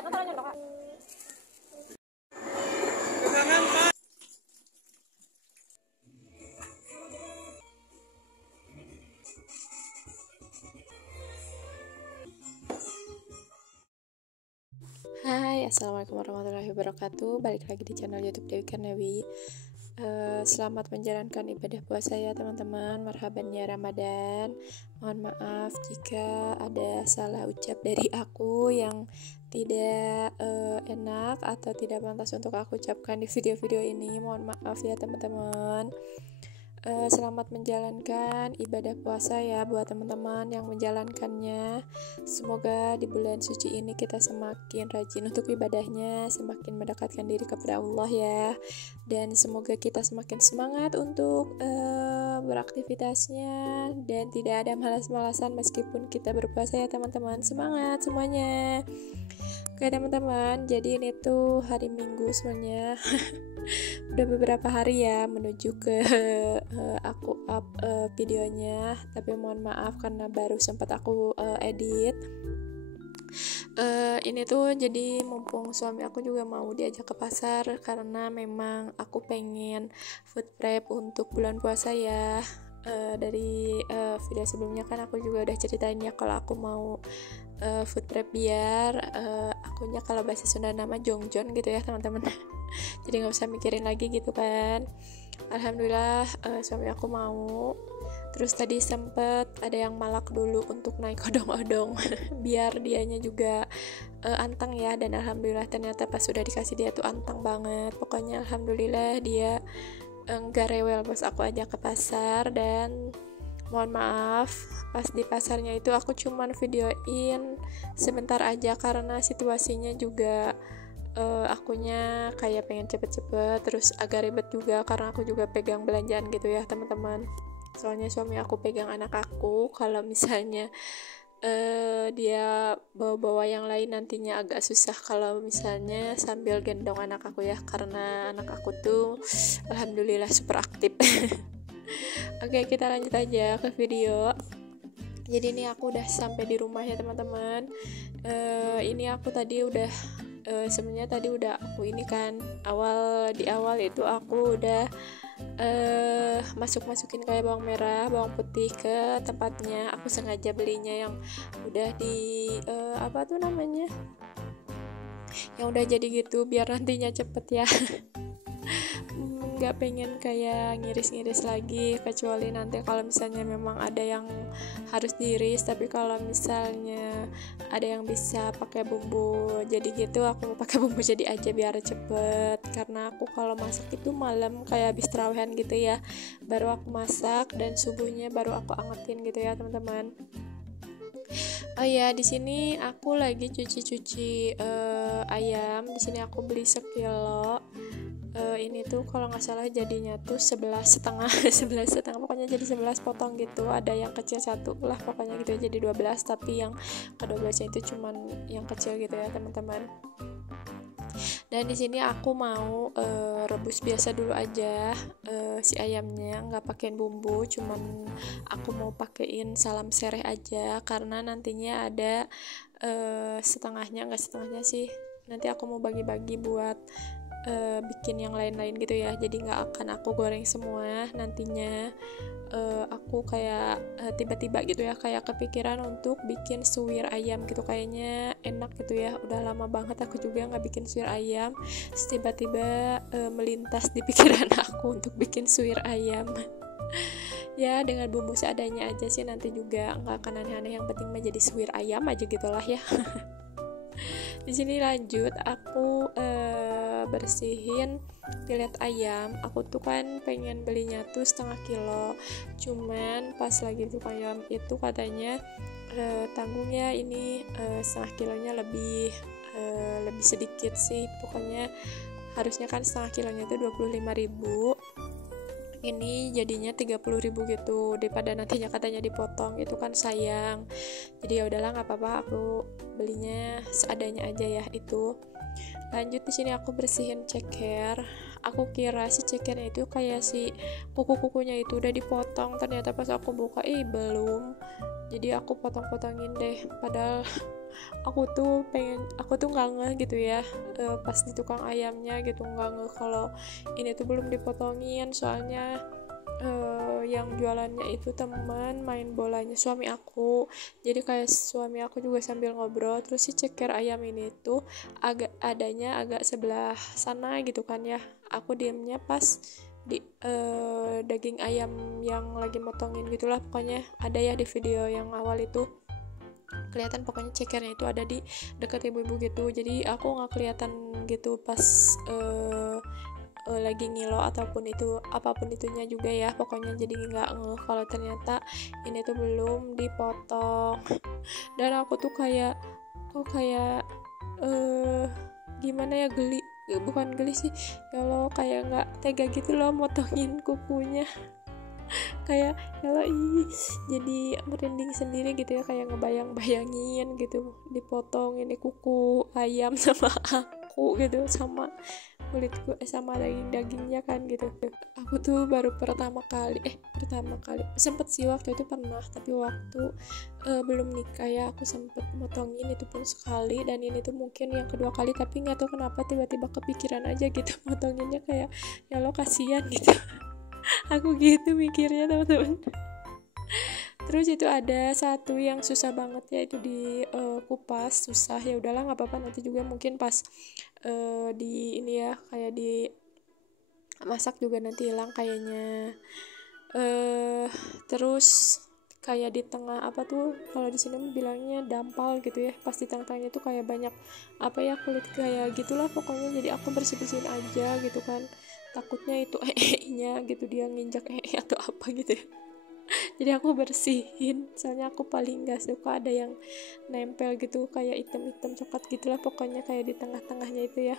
Hai, assalamualaikum warahmatullahi wabarakatuh. Balik lagi di channel YouTube Dewi Karnawi. Selamat menjalankan ibadah puasa ya teman-teman. Marhaban ya Ramadan. Mohon maaf jika ada salah ucap dari aku yang tidak enak atau tidak pantas untuk aku ucapkan di video-video ini. Mohon maaf ya teman-teman. Selamat menjalankan ibadah puasa ya buat teman-teman yang menjalankannya. Semoga di bulan suci ini kita semakin rajin untuk ibadahnya, semakin mendekatkan diri kepada Allah ya. Dan semoga kita semakin semangat untuk beraktivitasnya dan tidak ada malas-malasan meskipun kita berpuasa ya teman-teman. Semangat semuanya. Oke teman-teman, jadi ini tuh hari Minggu sebenarnya. Udah beberapa hari ya menuju ke aku up videonya, tapi mohon maaf karena baru sempat aku edit. Ini tuh jadi mumpung suami aku juga mau diajak ke pasar karena memang aku pengen food prep untuk bulan puasa ya. Dari video sebelumnya kan aku juga udah ceritain ya kalau aku mau food prep biar akunya kalau bahasa Sunda nama jongjon gitu ya teman-teman. Jadi nggak usah mikirin lagi gitu kan. Alhamdulillah suami aku mau. Terus tadi sempet ada yang malak dulu untuk naik odong-odong biar dianya juga antang ya. Dan alhamdulillah ternyata pas sudah dikasih dia tuh antang banget. Pokoknya alhamdulillah dia enggak rewel pas aku ajak ke pasar. Dan mohon maaf pas di pasarnya itu aku cuman videoin sebentar aja karena situasinya juga akunya kayak pengen cepet-cepet, terus agak ribet juga karena aku juga pegang belanjaan gitu ya teman-teman. Soalnya suami aku pegang anak aku, kalau misalnya dia bawa-bawa yang lain nantinya agak susah kalau misalnya sambil gendong anak aku ya, karena anak aku tuh alhamdulillah super aktif. Oke, kita lanjut aja ke video. Jadi ini aku udah sampai di rumah ya teman-teman. Ini aku tadi udah sebenarnya tadi udah aku ini kan di awal itu aku udah masukin kayak bawang merah, bawang putih ke tempatnya. Aku sengaja belinya yang udah di apa tuh namanya, yang udah jadi gitu biar nantinya cepet ya. Nggak pengen kayak ngiris-ngiris lagi, kecuali nanti kalau misalnya memang ada yang harus diiris. Tapi kalau misalnya ada yang bisa pakai bumbu jadi gitu, aku mau pakai bumbu jadi aja biar cepet. Karena aku kalau masak itu malam kayak habis tarawehan gitu ya, baru aku masak dan subuhnya baru aku angetin gitu ya teman-teman. Oh ya, di sini aku lagi cuci ayam. Di sini aku beli sekilo. Ini tuh kalau nggak salah jadinya tuh 11,5 11,5 pokoknya jadi 11 potong gitu. Ada yang kecil satu lah pokoknya gitu, jadi 12, tapi yang ke-12 itu cuman yang kecil gitu ya teman-teman. Dan di sini aku mau rebus biasa dulu aja si ayamnya, nggak pakein bumbu, cuman aku mau pakein salam sereh aja karena nantinya ada nggak setengahnya sih, nanti aku mau bagi-bagi buat bikin yang lain-lain gitu ya. Jadi nggak akan aku goreng semua nantinya. Aku kayak tiba-tiba gitu ya kayak kepikiran untuk bikin suwir ayam gitu, kayaknya enak gitu ya. Udah lama banget aku juga nggak bikin suwir ayam. Terus tiba-tiba melintas di pikiran aku untuk bikin suwir ayam. Ya dengan bumbu seadanya aja sih, nanti juga nggak akan aneh-aneh, yang penting mah jadi suwir ayam aja gitulah ya. Di sini lanjut aku bersihin pilet ayam. Aku tuh kan pengen belinya tuh 0,5 kilo, cuman pas lagi tukang ayam itu katanya tanggungnya ini 0,5 kilonya lebih sedikit sih. Pokoknya harusnya kan 0,5 kilonya itu 25.000, ini jadinya 30.000 gitu. Daripada nantinya katanya dipotong, itu kan sayang. Jadi ya udahlah, nggak apa-apa, aku belinya seadanya aja ya itu. Lanjut di sini aku bersihin ceker. Aku kira si cekernya itu kayak si kuku-kukunya itu udah dipotong, ternyata pas aku buka belum. Jadi aku potong-potongin deh, padahal aku tuh nggak ngeh gitu ya, pas di tukang ayamnya gitu nggak ngeh kalau ini tuh belum dipotongin. Soalnya yang jualannya itu teman main bolanya suami aku, jadi kayak suami aku juga sambil ngobrol. Terus si ceker ayam ini tuh agak sebelah sana gitu kan ya, aku diemnya pas di daging ayam yang lagi motongin gitulah. Pokoknya ada ya di video yang awal itu kelihatan, pokoknya cekernya itu ada di dekat ibu-ibu gitu. Jadi aku nggak kelihatan gitu pas lagi ngilo ataupun itu apapun itunya juga ya. Pokoknya jadi nggak ngeh kalau ternyata ini tuh belum dipotong. Dan aku tuh kayak eh gimana ya, geli, bukan geli sih ya lo, kayak nggak tega gitu loh motongin kukunya. Kayak kalau jadi merinding sendiri gitu ya, kayak ngebayang-bayangin gitu dipotong ini kuku ayam sama aku gitu, sama kulitku sama dagingnya kan gitu. Aku tuh baru pertama kali sempet sih waktu itu pernah, tapi waktu belum nikah ya aku sempet motongin itu pun sekali, dan ini tuh mungkin yang kedua kali. Tapi nggak tahu kenapa tiba-tiba kepikiran aja gitu motonginnya, kayak ya lo kasihan gitu. Aku gitu mikirnya teman-teman. Terus itu ada satu yang susah banget ya, itu di kupas. Susah ya udahlah nggak apa-apa, nanti juga mungkin pas di ini ya, kayak di masak juga nanti hilang kayaknya. Terus kayak di tengah apa tuh, kalau di sini bilangnya dampal gitu ya, pas di tengah-tengahnya tuh kayak banyak apa ya, kulit kayak gitulah pokoknya. Jadi aku bersih-bersihin aja gitu kan, takutnya itu nya gitu dia nginjak atau apa gitu ya. Jadi aku bersihin, soalnya aku paling gak suka ada yang nempel gitu kayak hitam-hitam coklat gitulah pokoknya, kayak di tengah-tengahnya itu ya.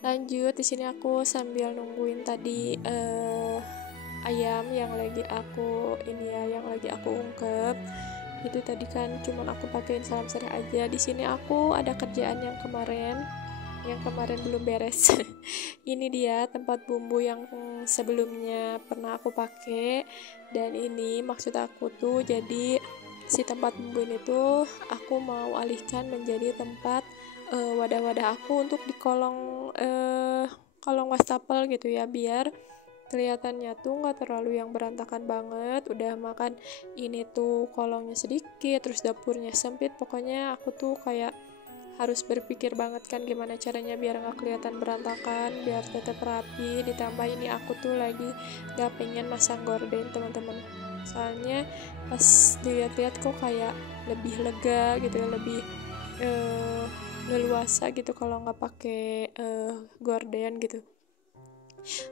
Lanjut di sini aku sambil nungguin tadi ayam yang lagi aku ungkep. Itu tadi kan cuman aku pakein salam sereh aja. Di sini aku ada kerjaan yang kemarin belum beres. Ini dia tempat bumbu yang sebelumnya pernah aku pakai, dan ini maksud aku tuh jadi si tempat bumbu ini tuh aku mau alihkan menjadi tempat wadah-wadah aku untuk di kolong wastafel gitu ya, biar kelihatannya tuh nggak terlalu yang berantakan banget. Udah makan ini tuh kolongnya sedikit, terus dapurnya sempit. Pokoknya aku tuh kayak harus berpikir banget kan gimana caranya biar nggak kelihatan berantakan, biar tetap rapi. Ditambah ini aku tuh lagi nggak pengen masang gorden teman-teman, soalnya pas dilihat-lihat kok kayak lebih lega gitu ya, lebih leluasa gitu kalau nggak pakai gorden gitu.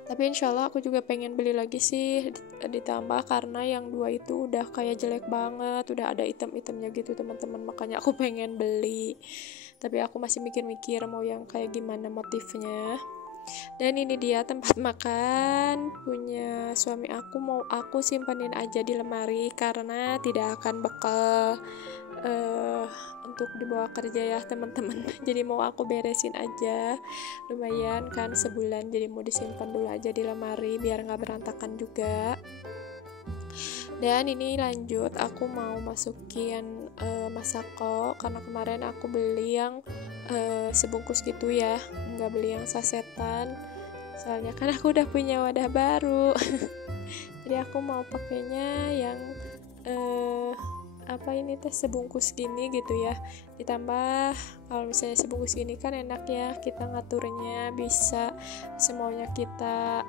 Tapi insyaallah aku juga pengen beli lagi sih, ditambah karena yang dua itu udah kayak jelek banget, udah ada item-itemnya gitu teman-teman, makanya aku pengen beli. Tapi aku masih mikir-mikir mau yang kayak gimana motifnya. Dan ini dia tempat makan punya suami aku, mau aku simpanin aja di lemari karena tidak akan bekal untuk dibawa kerja ya teman-teman. Jadi mau aku beresin aja, lumayan kan sebulan, jadi mau disimpan dulu aja di lemari biar nggak berantakan juga. Dan ini lanjut aku mau masukin masako, karena kemarin aku beli yang sebungkus gitu ya, nggak beli yang sasetan, soalnya kan aku udah punya wadah baru. Jadi aku mau pakainya yang sebungkus gini gitu ya. Ditambah kalau misalnya sebungkus gini kan enak ya, kita ngaturnya bisa semaunya kita,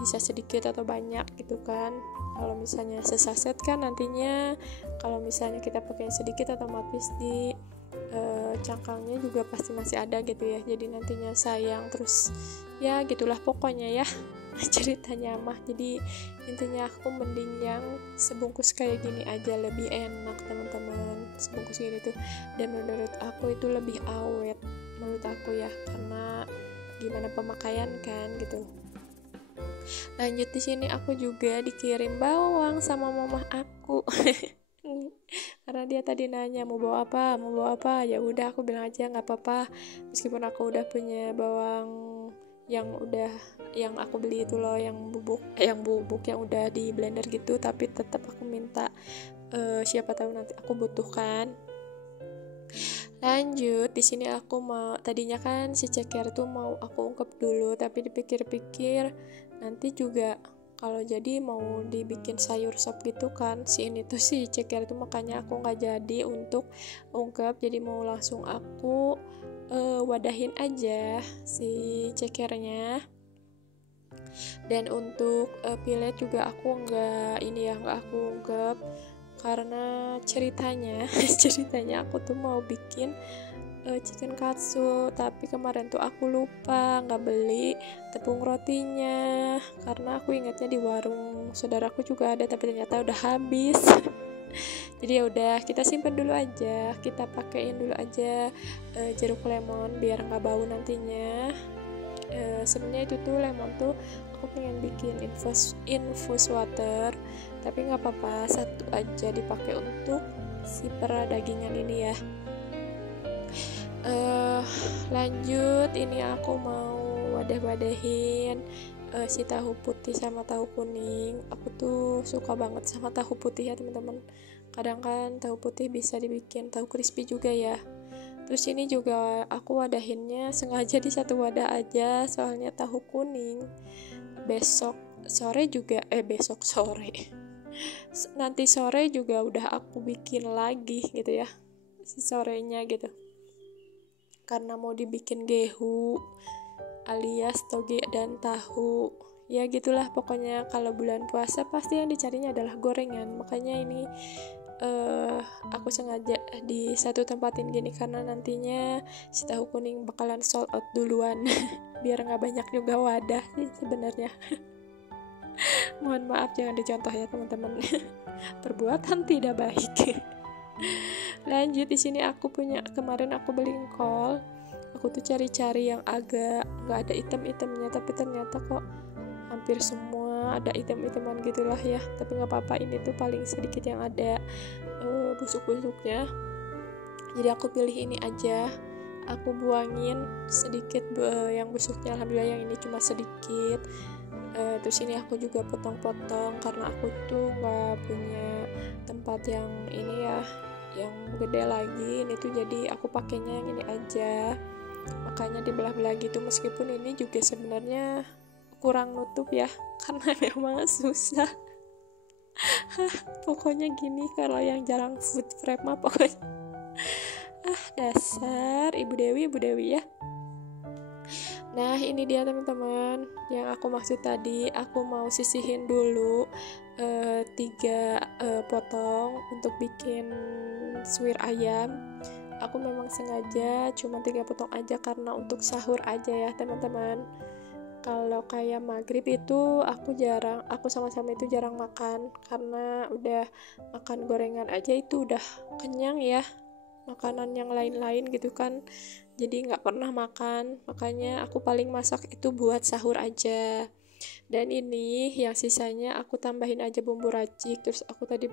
bisa sedikit atau banyak gitu kan. Kalau misalnya sesaset kan nantinya kalau misalnya kita pakai sedikit otomatis di cangkangnya juga pasti masih ada gitu ya, jadi nantinya sayang. Terus ya gitulah pokoknya ya ceritanya mah. Jadi intinya aku mending yang sebungkus kayak gini aja, lebih enak teman-teman, sebungkus gini tuh. Dan menurut aku itu lebih awet menurut aku ya, karena gimana pemakaian kan gitu. Lanjut di sini aku juga dikirim bawang sama mama aku. Karena dia tadi nanya mau bawa apa, ya udah aku bilang aja nggak apa-apa, meskipun aku udah punya bawang yang aku beli itu loh, yang bubuk yang udah di blender gitu, tapi tetap aku minta siapa tahu nanti aku butuhkan. Lanjut, di sini aku mau, tadinya kan si ceker tuh mau aku ungkep dulu, tapi dipikir-pikir nanti juga kalau jadi mau dibikin sayur sop gitu kan, si ini tuh si ceker tuh, makanya aku nggak jadi untuk ungkep, jadi mau langsung aku wadahin aja si cekernya. Dan untuk pilet juga aku nggak aku ungkep karena ceritanya ceritanya aku tuh mau bikin chicken katsu, tapi kemarin tuh aku lupa nggak beli tepung rotinya karena aku ingatnya di warung saudaraku juga ada, tapi ternyata udah habis. Jadi ya udah, kita simpan dulu aja, kita pakein dulu aja jeruk lemon biar nggak bau nantinya. Sebenarnya itu tuh lemon tuh aku pengen bikin infus water, tapi nggak apa-apa, satu aja dipakai untuk si pera dagingan ini ya. Lanjut, ini aku mau wadah-wadahin si tahu putih sama tahu kuning. Aku tuh suka banget sama tahu putih ya teman-teman. Kadang kan tahu putih bisa dibikin tahu crispy juga ya. Terus ini juga aku wadahinnya sengaja di satu wadah aja, soalnya tahu kuning besok sore nanti sore juga udah aku bikin lagi gitu ya, si sorenya gitu, karena mau dibikin gehu alias toge dan tahu ya gitulah. Pokoknya kalau bulan puasa pasti yang dicarinya adalah gorengan, makanya ini aku sengaja di satu tempatin gini karena nantinya si tahu kuning bakalan sold out duluan. Biar nggak banyak juga wadah sih sebenarnya. Mohon maaf, jangan dicontoh ya teman-teman. Perbuatan tidak baik. Lanjut, di sini kemarin aku beli kol. Aku tuh cari-cari yang agak nggak ada item-itemnya, tapi ternyata kok hampir semua ada item-iteman gitulah ya. Tapi nggak apa-apa, ini tuh paling sedikit yang ada busuk-busuknya. Jadi aku pilih ini aja. Aku buangin sedikit yang busuknya, alhamdulillah yang ini cuma sedikit. Terus ini aku juga potong-potong karena aku tuh nggak punya tempat yang ini ya, yang gede lagi. Ini tuh jadi aku pakainya yang ini aja, makanya dibelah-belah gitu. Meskipun ini juga sebenarnya kurang nutup ya, karena memang susah. Pokoknya gini, kalau yang jarang food prep mah pokoknya dasar ibu Dewi ya. Nah ini dia teman-teman yang aku maksud tadi. Aku mau sisihin dulu 3 potong untuk bikin suwir ayam. Aku memang sengaja cuma 3 potong aja karena untuk sahur aja ya teman-teman. Kalau kayak maghrib itu aku sama-sama itu jarang makan, karena udah makan gorengan aja itu udah kenyang ya, makanan yang lain-lain gitu kan, jadi nggak pernah makan. Makanya aku paling masak itu buat sahur aja. Dan ini yang sisanya aku tambahin aja bumbu racik, terus aku tadi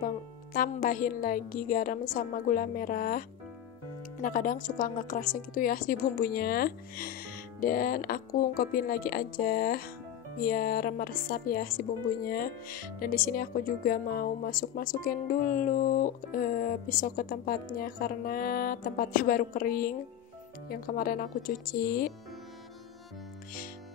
tambahin lagi garam sama gula merah. Nah kadang suka nggak kerasa gitu ya si bumbunya, dan aku ungkepin lagi aja biar meresap ya si bumbunya. Dan di sini aku juga mau masukin dulu pisau ke tempatnya karena tempatnya baru kering yang kemarin aku cuci.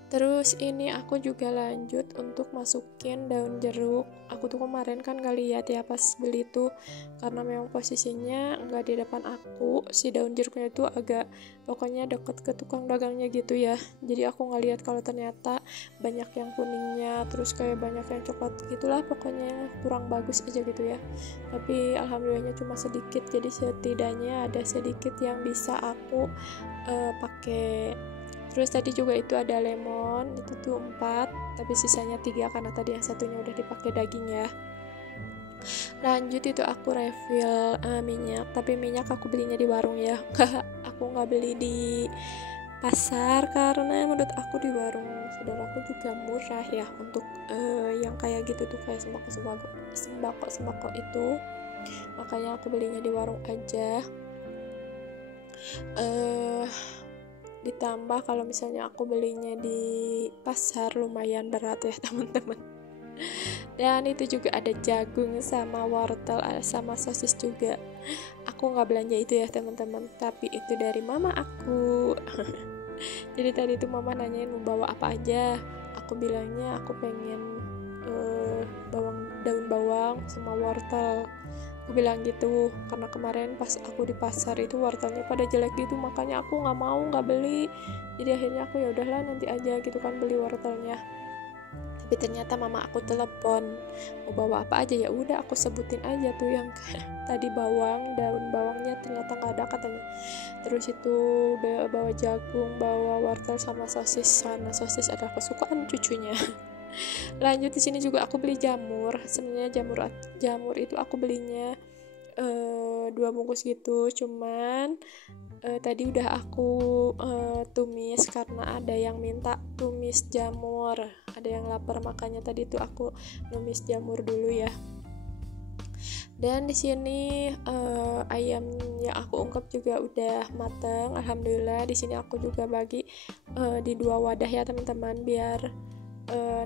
Terus ini aku juga lanjut untuk masukin daun jeruk. Aku tuh kemarin kan gak lihat ya pas beli tuh, karena memang posisinya nggak di depan aku. Si daun jeruknya itu agak pokoknya deket ke tukang dagangnya gitu ya. Jadi aku nggak lihat kalau ternyata banyak yang kuningnya, terus kayak banyak yang coklat gitulah. Pokoknya kurang bagus aja gitu ya. Tapi alhamdulillahnya cuma sedikit. Jadi setidaknya ada sedikit yang bisa aku pakai. Terus tadi juga itu ada lemon, itu tuh 4, tapi sisanya 3 karena tadi yang satunya udah dipakai daging ya. Lanjut itu aku refill minyak, tapi minyak aku belinya di warung ya. Aku nggak beli di pasar karena menurut aku di warung saudaraku juga murah ya untuk yang kayak gitu tuh, kayak sembako itu. Makanya aku belinya di warung aja. Ditambah kalau misalnya aku belinya di pasar lumayan berat ya teman-teman. Dan itu juga ada jagung sama wortel sama sosis juga. Aku nggak belanja itu ya teman-teman, tapi itu dari mama aku. Jadi tadi tuh mama nanyain mau bawa apa aja. Aku bilangnya aku pengen daun bawang sama wortel. Aku bilang gitu karena kemarin pas aku di pasar itu wortelnya pada jelek gitu, makanya aku nggak beli. Jadi akhirnya aku ya udahlah nanti aja gitu kan beli wortelnya. Tapi ternyata mama aku telepon mau bawa apa aja, ya udah aku sebutin aja tuh yang tadi daun bawangnya ternyata nggak ada katanya. Terus itu bawa jagung, bawa wortel sama sosis, karena sosis adalah kesukaan cucunya. Lanjut di sini juga aku beli jamur. Sebenarnya jamur itu aku belinya 2 bungkus gitu, cuman tadi udah aku tumis karena ada yang minta tumis jamur, ada yang lapar, makanya tadi tuh aku tumis jamur dulu ya. Dan di sini ayam yang aku ungkep juga udah mateng, alhamdulillah. Di sini aku juga bagi di 2 wadah ya teman-teman, biar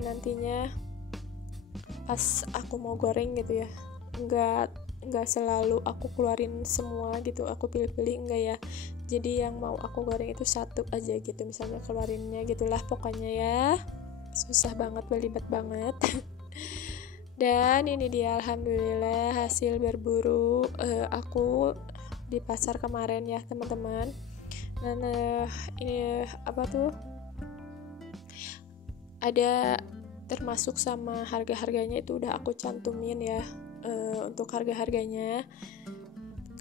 nantinya pas aku mau goreng gitu ya, nggak selalu aku keluarin semua gitu, aku pilih-pilih, enggak ya. Jadi yang mau aku goreng itu satu aja gitu, misalnya keluarinnya gitulah pokoknya ya. Susah banget, belibet banget. Dan ini dia alhamdulillah hasil berburu aku di pasar kemarin ya teman-teman. Dan ini apa tuh, ada termasuk sama harga-harganya itu udah aku cantumin ya, untuk harga-harganya,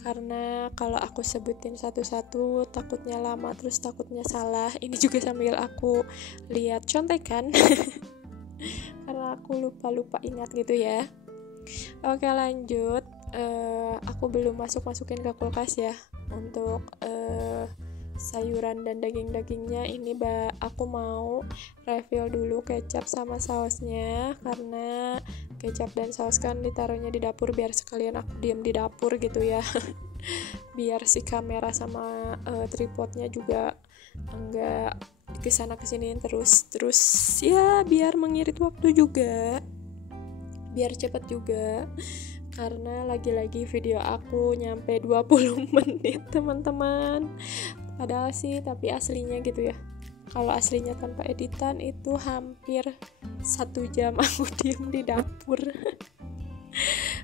karena kalau aku sebutin satu-satu takutnya lama, terus takutnya salah. Ini juga sambil aku lihat contekan karena aku lupa ingat gitu ya. Oke lanjut, aku belum masukin ke kulkas ya untuk sayuran dan daging-dagingnya. Ini aku mau refill dulu kecap sama sausnya, karena kecap dan saus kan ditaruhnya di dapur biar sekalian aku diam di dapur gitu ya. Biar si kamera sama tripodnya juga enggak kesana kesiniin terus ya, biar mengirit waktu juga, biar cepet juga, karena lagi-lagi video aku nyampe 20 menit teman-teman. Padahal sih, tapi aslinya gitu ya, kalau aslinya tanpa editan itu hampir 1 jam aku diem di dapur.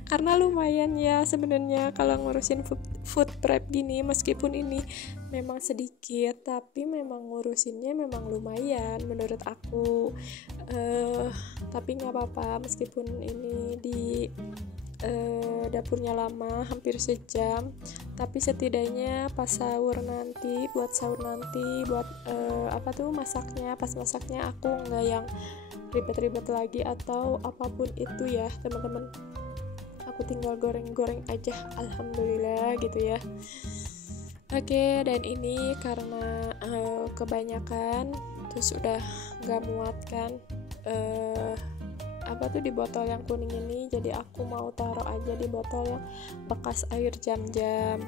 Karena lumayan ya sebenarnya kalau ngurusin food prep gini, meskipun ini memang sedikit, tapi memang ngurusinnya memang lumayan menurut aku. Tapi nggak apa-apa meskipun ini di dapurnya lama, hampir sejam, tapi setidaknya pas sahur nanti, buat masaknya, pas masaknya aku nggak yang ribet-ribet lagi atau apapun itu ya teman-teman. Aku tinggal goreng-goreng aja, alhamdulillah gitu ya. Oke, dan ini karena kebanyakan terus udah nggak muat kan di botol yang kuning ini, jadi aku mau taruh aja di botol yang bekas air jam-jam.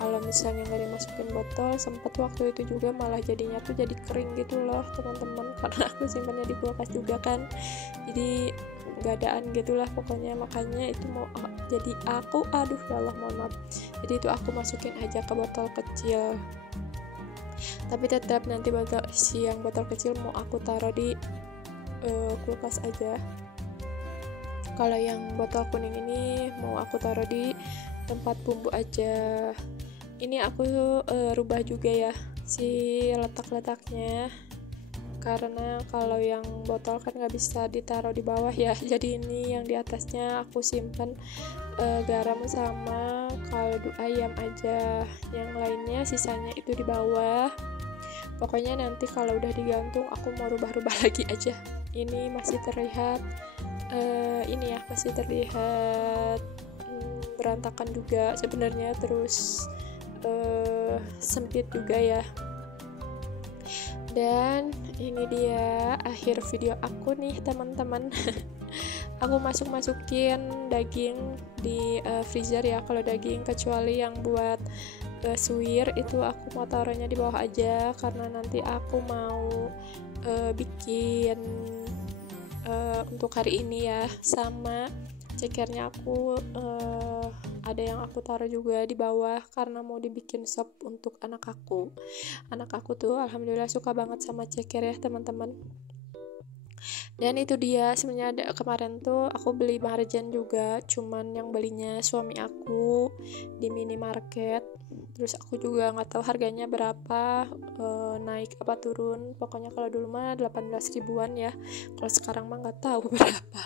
Kalau misalnya nggak dimasukin botol, sempet waktu itu juga malah jadinya tuh jadi kering gitu loh teman-teman, karena aku simpannya di kulkas juga kan, jadi nggak adaan gitulah pokoknya. Makanya itu mau jadi aku ya Allah mohon maaf, jadi itu aku masukin aja ke botol kecil. Tapi tetap nanti botol kecil mau aku taruh di kulkas aja. Kalau yang botol kuning ini mau aku taruh di tempat bumbu aja. Ini aku rubah juga ya si letak-letaknya, karena kalau yang botol kan nggak bisa ditaruh di bawah ya. Jadi ini yang di atasnya aku simpan garam sama kaldu ayam aja, yang lainnya sisanya itu di bawah. Pokoknya nanti kalau udah digantung aku mau rubah-rubah lagi aja. Ini masih terlihat berantakan juga sebenarnya, terus sempit juga ya. Dan ini dia akhir video aku nih teman-teman. Aku masukin daging di freezer ya, kalau daging, kecuali yang buat suwir itu aku mau taruhnya di bawah aja, karena nanti aku mau bikin untuk hari ini ya. Sama cekernya aku ada yang aku taruh juga di bawah karena mau dibikin sop untuk anak aku. Anak aku tuh alhamdulillah suka banget sama ceker ya teman-teman. Dan itu dia sebenarnya ada kemarin tuh aku beli marjan juga, cuman yang belinya suami aku di minimarket. Terus aku juga nggak tahu harganya berapa, naik apa turun. Pokoknya kalau dulu mah 18 ribuan ya. Kalau sekarang mah nggak tahu berapa.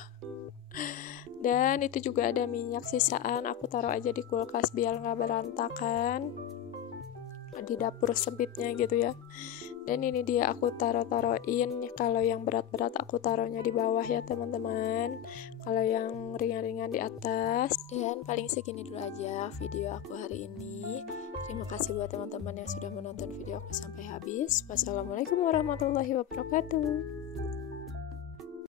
Dan itu juga ada minyak sisaan, aku taruh aja di kulkas biar nggak berantakan di dapur sempitnya gitu ya. Dan ini dia aku taruhin, kalau yang berat-berat aku taruhnya di bawah ya teman-teman, kalau yang ringan-ringan di atas. Dan paling segini dulu aja video aku hari ini. Terima kasih buat teman-teman yang sudah menonton video aku sampai habis. Wassalamualaikum warahmatullahi wabarakatuh.